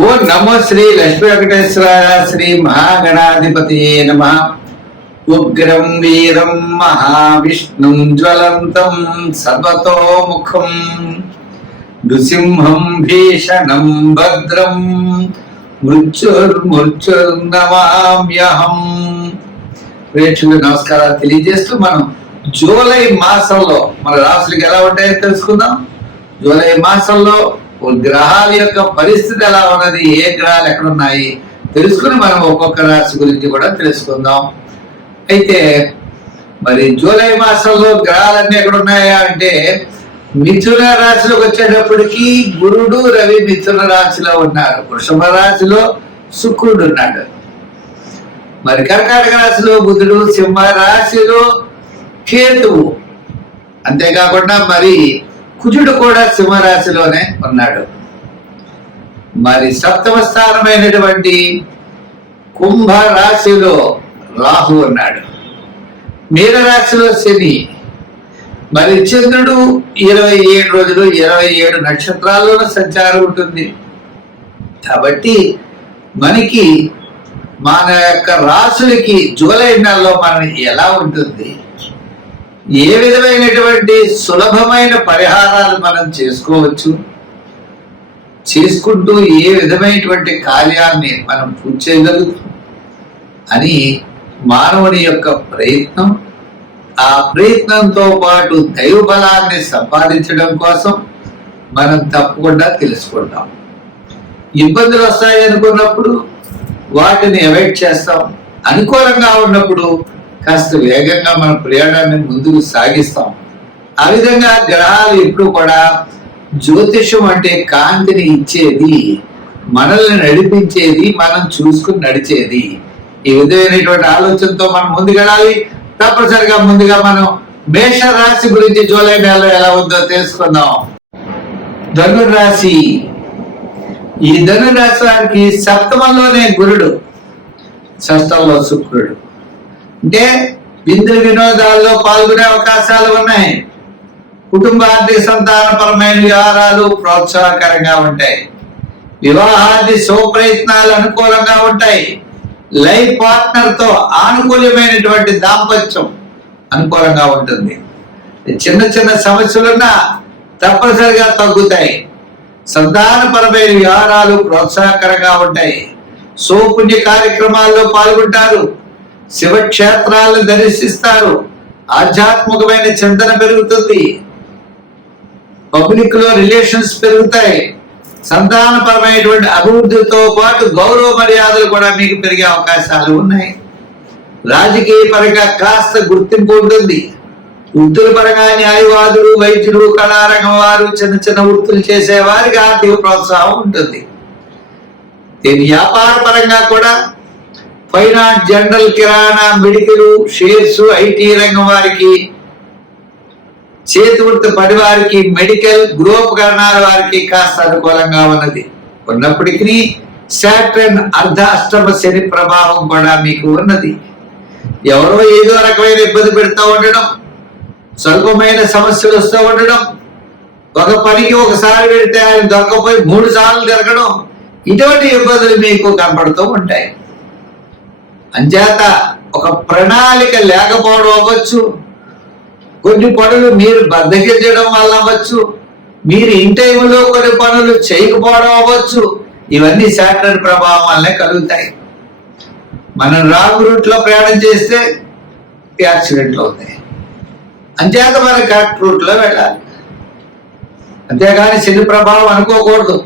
ఓ నమో శ్రీ లక్ష్మీ వెంకటేశ్వరాయ శ్రీ మహాగణాధిపతి నమ. ఉగ్రం వీరం మహావిష్ణుం జ్వలంతం సర్వతోముఖం నృసింహం భీషణం భద్రం మృత్యుర్నమామ్యహం. ప్రేక్షకులు నమస్కారాలు తెలియజేస్తూ మనం జూలై మాసంలో మన రాశులకు ఎలా ఉంటాయో తెలుసుకుందాం. జూలై మాసంలో గ్రహాల యొక్క పరిస్థితి ఎలా ఉన్నది, ఏ గ్రహాలు ఎక్కడున్నాయి తెలుసుకుని మనం ఒక్కొక్క రాశి గురించి కూడా తెలుసుకుందాం. అయితే మరి జూలై మాసంలో గ్రహాలన్నీ ఎక్కడున్నాయా అంటే మిథున రాశిలోకి వచ్చేటప్పటికి గురుడు రవి మిథున రాశిలో ఉన్నారు. వృషభ రాశిలో శుక్రుడు ఉన్నాడు. మరి కర్కాటక రాశిలో బుధుడు, సింహ రాశిలో కేతువు, అంతేకాకుండా మరి కుజుడు కూడా సింహరాశిలోనే ఉన్నాడు. మరి సప్తమ స్థానమైనటువంటి కుంభ రాశిలో రాహు ఉన్నాడు. మీనరాశిలో శని. మరి చంద్రుడు 27 రోజులు 27 నక్షత్రాల్లోనూ సంచారం ఉంటుంది. కాబట్టి మనకి మన యొక్క రాశులకి జూలై నెలలో మనం ఎలా ఉంటుంది, ఏ విధమైనటువంటి సులభమైన పరిహారాలు మనం చేసుకోవచ్చు, చేసుకుంటూ ఏ విధమైనటువంటి కార్యాన్ని మనం పూర్తి చేయగలుగుతాం అని మానవుని యొక్క ప్రయత్నం. ఆ ప్రయత్నంతో పాటు దైవ బలాన్ని సంపాదించడం కోసం మనం తప్పకుండా తెలుసుకుంటాం. ఇబ్బందులు వస్తాయి అనుకున్నప్పుడు వాటిని అవాయిడ్ చేస్తాం. అనుకూలంగా ఉన్నప్పుడు కాస్త వేగంగా మన ప్రయాణాన్ని ముందుకు సాగిస్తాం. ఆ విధంగా గ్రహాలు ఎప్పుడు కూడా జ్యోతిషం అంటే కాంతిని ఇచ్చేది, మనల్ని నడిపించేది, మనం చూసుకుని నడిచేది. ఈ విధమైనటువంటి ఆలోచనతో మనం ముందుకెళ్ళాలి. తప్పనిసరిగా ముందుగా మనం మేష రాశి గురించి జూలై నెలలో ఎలా ఉందో తెలుసుకుందాం. ధనురాశి. ఈ ధనురాశి వారికి సప్తమంలోనే గురుడు, షష్టంలో శుక్రుడు. అంటే విందు వినోదాల్లో పాల్గొనే అవకాశాలు ఉన్నాయి. కుటుంబ ఆర్థిక సంతానపరమైన వ్యవహారాలు ప్రోత్సాహకరంగా ఉంటాయి. వివాహాది శుభప్రయత్నాలు అనుకూలంగా ఉంటాయి. లైఫ్ పార్ట్నర్ తో ఆనుకూల్యమైనటువంటి దాంపత్యం అనుకూలంగా ఉంటుంది. చిన్న చిన్న సమస్యలున్నా తప్పనిసరిగా తగ్గుతాయి. సంతానపరమైన వ్యవహారాలు ప్రోత్సాహకరంగా ఉంటాయి. సోపుణ్య కార్యక్రమాల్లో పాల్గొంటారు. శివక్షేత్రాలను దర్శిస్తారు. ఆధ్యాత్మికమైన చింతన పెరుగుతుంది. పబ్లిక్ లో రిలేషన్స్ పెరుగుతాయి. సంతానపరమైనటువంటి అభివృద్ధితో పాటు గౌరవ మర్యాదలు కూడా మీకు పెరిగే అవకాశాలు ఉన్నాయి. రాజకీయ పరంగా కాస్త గుర్తింపు ఉంటుంది. వృత్తుల పరంగా న్యాయవాదులు, వైద్యులు, కళారంగం వారు, చిన్న చిన్న వృత్తులు చేసే వారికి ఆర్థిక ప్రోత్సాహం ఉంటుంది. దీని వ్యాపార పరంగా కూడా finance, general, kirana, medical, shares, IT రంగం వారికి, చేతి వృత్తి పని వారికి, మెడికల్, గృహోపకరణాల వారికి కాస్త అనుకూలంగా ఉన్నప్పటికీ సాటర్న్ అర్ధాష్టమ శని ప్రభావం కూడా మీకు ఉన్నది. ఎవరో ఏదో రకమైన ఇబ్బంది పెడుతూ ఉండడం, స్వల్పమైన సమస్యలు వస్తూ ఉండడం, ఒక పనికి ఒకసారి పెడితే ఆయన దొరకపోయి 3 సార్లు జరగడం, ఇటువంటి ఇబ్బందులు మీకు కనపడుతూ ఉంటాయి. అంచేత ఒక ప్రణాళిక లేకపోవడం అవ్వచ్చు, కొన్ని పనులు మీరు బద్దకించడం వల్ల అవ్వచ్చు, మీరు ఇన్ టైంలో కొన్ని పనులు చేయకపోవడం అవ్వచ్చు. ఇవన్నీ సాటర్న్ ప్రభావం వల్లనే కలుగుతాయి. మనం రాంగ్ రూట్ లో ప్రయాణం చేస్తే యాక్సిడెంట్లు అవుతాయి. అంచేత మనం కరెక్ట్ రూట్ లో వెళ్ళాలి. అంతేగాని శని ప్రభావం అనుకోకూడదు.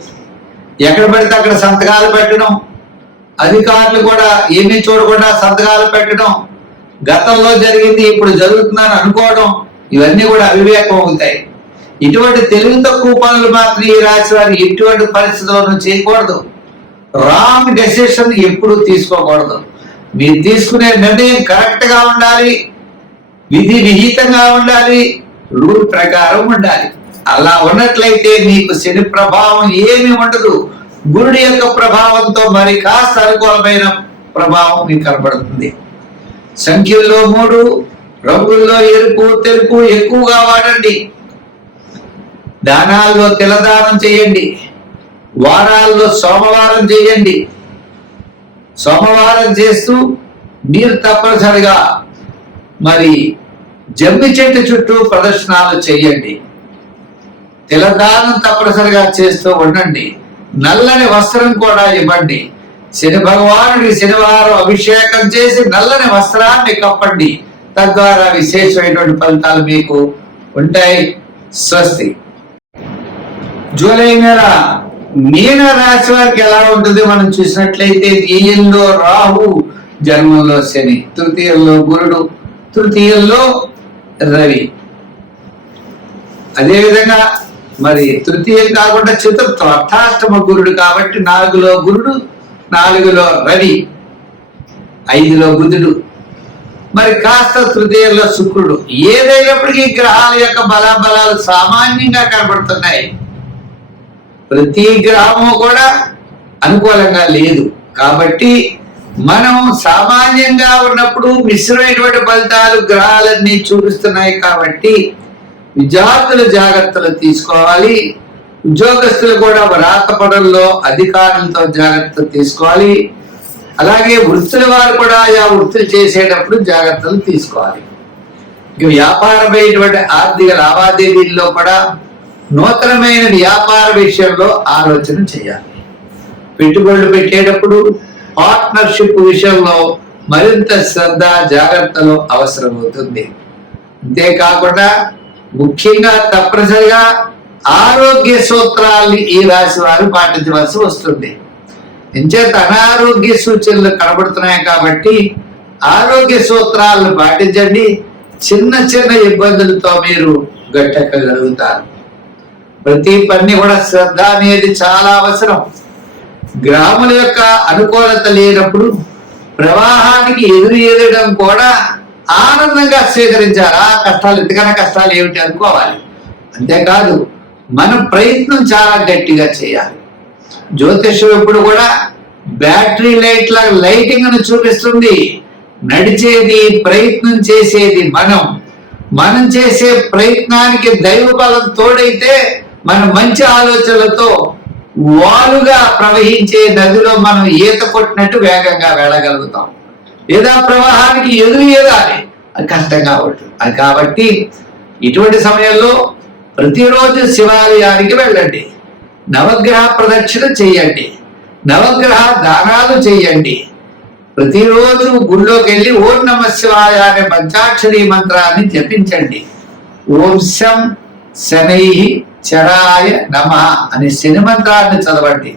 ఎక్కడ పడితే అక్కడ సంతకాలు పెట్టడం, అధికారులు కూడా ఏమీ చూడకుండా సంతకాలు పెట్టడం, గతంలో జరిగింది ఇప్పుడు జరుగుతుందని అనుకోవడం, ఇవన్నీ కూడా అవివేకం అవుతాయి. ఇటువంటి తెలివి తక్కువ పనులు మాత్రం ఈ రాశి వారు ఎటువంటి పరిస్థితులను చేయకూడదు. రాంగ్ డెసిషన్ ఎప్పుడు తీసుకోకూడదు. మీరు తీసుకునే నిర్ణయం కరెక్ట్ గా ఉండాలి, విధి విహితంగా ఉండాలి, రూల్ ప్రకారం ఉండాలి. అలా ఉన్నట్లయితే మీకు శని ప్రభావం ఏమీ ఉండదు. గురుడి యొక్క ప్రభావంతో మరి కాస్త అనుకూలమైన ప్రభావం మీకు కనబడుతుంది. సంఖ్యల్లో 3, రంగుల్లో ఎరుపు, తెలుపు ఎక్కువగా వాడండి. దానాల్లో తిలదానం చేయండి. వారాల్లో సోమవారం చేయండి. సోమవారం చేస్తూ మీరు తప్పనిసరిగా మరి జమ్మి చెట్టు చుట్టూ ప్రదర్శనలు చేయండి. తిలదానం తప్పనిసరిగా చేస్తూ ఉండండి. నల్లని వస్త్రం కూడా ఇవ్వండి. శని భగవానుడికి శనివారం అభిషేకం చేసి నల్లని వస్త్రాన్ని కప్పండి. తద్వారా విశేషమైనటువంటి ఫలితాలు మీకు ఉంటాయి. స్వస్తి. జూలై నెల మీన రాశి వారికి ఎలా ఉంటుంది మనం చూసినట్లయితే, ద్వితీయంలో రాహు, జన్మంలో శని, తృతీయంలో గురుడు, తృతీయంలో రవి. అదేవిధంగా మరి తృతీయం కాకుండా చతుర్థం అర్థాష్టమ గురుడు కాబట్టి 4లో గురుడు, 4లో రవి, 5లో బుధుడు, మరి కాస్త తృతీయంలో శుక్రుడు. ఏదైనప్పటికీ గ్రహాల యొక్క బలాబలాలు సామాన్యంగా కనబడుతున్నాయి. ప్రతి గ్రహము కూడా అనుకూలంగా లేదు. కాబట్టి మనం సామాన్యంగా ఉన్నప్పుడు మిశ్రమైనటువంటి ఫలితాలు గ్రహాలన్నీ చూపిస్తున్నాయి. కాబట్టి విద్యార్థులు జాగ్రత్తలు తీసుకోవాలి. ఉద్యోగస్తులు కూడా వ్రాత పనుల్లో అధికారులతో జాగ్రత్తలు తీసుకోవాలి. అలాగే వృత్తుల వారు కూడా ఆయా వృత్తులు చేసేటప్పుడు జాగ్రత్తలు తీసుకోవాలి. ఇక వ్యాపారమైనటువంటి ఆర్థిక లావాదేవీల్లో కూడా నూతనమైన వ్యాపార విషయంలో ఆలోచన చేయాలి. పెట్టుబడులు పెట్టేటప్పుడు పార్ట్నర్షిప్ విషయంలో మరింత శ్రద్ధ జాగ్రత్తలు అవసరమవుతుంది. అంతేకాకుండా ముఖ్యంగా తప్పనిసరిగా ఆరోగ్య సూత్రాల్ని ఈ రాశి వారు పాటించవలసి వస్తుంది. ఎంచేత అనారోగ్య సూచనలు కనబడుతున్నాయి కాబట్టి ఆరోగ్య సూత్రాలను పాటించండి. చిన్న చిన్న ఇబ్బందులతో మీరు గట్టెక్కగలుగుతారు. ప్రతి పని కూడా శ్రద్ధ అనేది చాలా అవసరం. గ్రాముల యొక్క అనుకూలత లేనప్పుడు ప్రవాహానికి ఎదురడం కూడా ఆనందంగా స్వీకరించాలి. ఆ కష్టాలు ఎంతకన్నా కష్టాలు ఏమిటి అనుకోవాలి. అంతేకాదు మనం ప్రయత్నం చాలా గట్టిగా చేయాలి. జ్యోతిష్యం ఎప్పుడు కూడా బ్యాటరీ లైట్ల లైటింగ్ ను చూపిస్తుంది. నడిచేది ప్రయత్నం చేసేది మనం చేసే ప్రయత్నానికి దైవ బలం తోడైతే మనం మంచి ఆలోచనలతో వాలుగా ప్రవహించే నదిలో మనం ఈత కొట్టినట్టు వేగంగా వెళ్ళగలుగుతాం. లేదా ప్రవాహానికి ఎదురయ్యేదాన్ని అది కష్టంగా ఉంటుంది. అది కాబట్టి ఇటువంటి సమయంలో ప్రతిరోజు శివాలయానికి వెళ్ళండి. నవగ్రహ ప్రదక్షిణ చేయండి. నవగ్రహ దానాలు చేయండి. ప్రతిరోజు గుళ్ళోకి వెళ్ళి ఓం నమః శివాయ అనే పంచాక్షరి మంత్రాన్ని జపించండి. ఓం శం శనైః చరాయ నమః అనే శని మంత్రాన్ని చదవండి.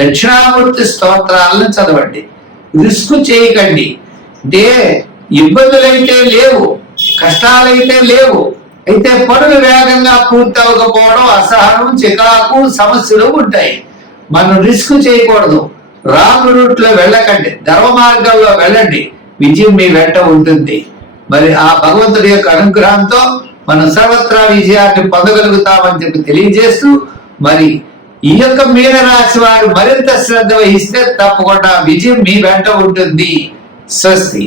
దక్షిణామూర్తి స్తోత్రాలను చదవండి. రిస్క్ చేయకండి. అంటే ఇబ్బందులైతే లేవు, కష్టాలైతే లేవు, అయితే పనులు వేగంగా పూర్తి అవ్వకపోవడం, అసహనం, చికాకు, సమస్యలు ఉంటాయి. మనం రిస్క్ చేయకూడదు. రాంగ్ రూట్ లో వెళ్ళకండి, ధర్మ మార్గంలో వెళ్ళండి. విజయం మీ వెంట ఉంటుంది. మరి ఆ భగవంతుడి యొక్క అనుగ్రహంతో మనం సర్వత్రా విజయాన్ని పొందగలుగుతామని చెప్పి తెలియజేస్తూ, మరి ఈ యొక్క మీనరాశి వారు మరింత శ్రద్ధ వహిస్తే తప్పకుండా విజయం మీ వెంట ఉంటుంది. స్వస్తి.